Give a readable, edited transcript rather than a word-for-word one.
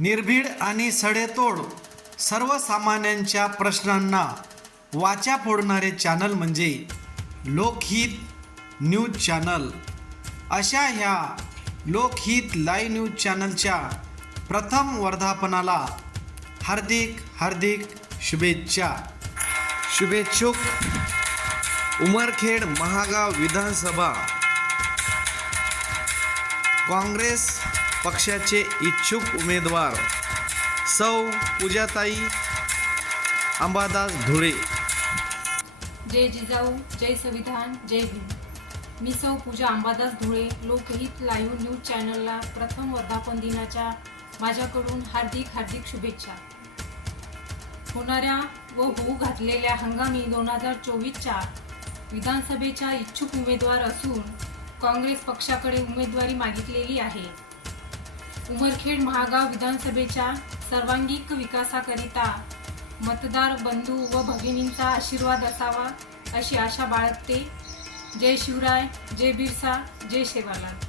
निर्भीड आणि सडेतोड सर्वसामान्यांच्या प्रश्नांना वाचा फोडणारे चॅनल म्हणजे लोकहित न्यूज चॅनल. अशा ह्या लोकहित लाईव्ह न्यूज चॅनलच्या प्रथम वर्धापनाला हार्दिक हार्दिक शुभेच्छा. शुभेच्छुक उमरखेड महागाव विधानसभा काँग्रेस पक्षाचे इच्छुक उमेदवार सौ पूजाताई अंबादास धुळे. जय जिजाऊ, जय संविधान, जय भीम. मी सौ पूजा अंबादास धुळे लोकहित लाईव्ह न्यूज चॅनलला प्रथम वर्धापन दिनाच्या माझ्याकडून हार्दिक हार्दिक शुभेच्छा. होणाऱ्या व होऊ घातलेल्या हंगामी 2024च्या विधानसभेच्या इच्छुक उमेदवार असून काँग्रेस पक्षाकडे उमेदवारी मागितलेली आहे. उमरखेड महागाव विधानसभेच्या सर्वांगीण विकासाकरिता मतदार बंधू व भगिनींचा आशीर्वाद असावा अशी आशा बाळगते. जय शिवराय, जय बिरसा, जय सेवालाल.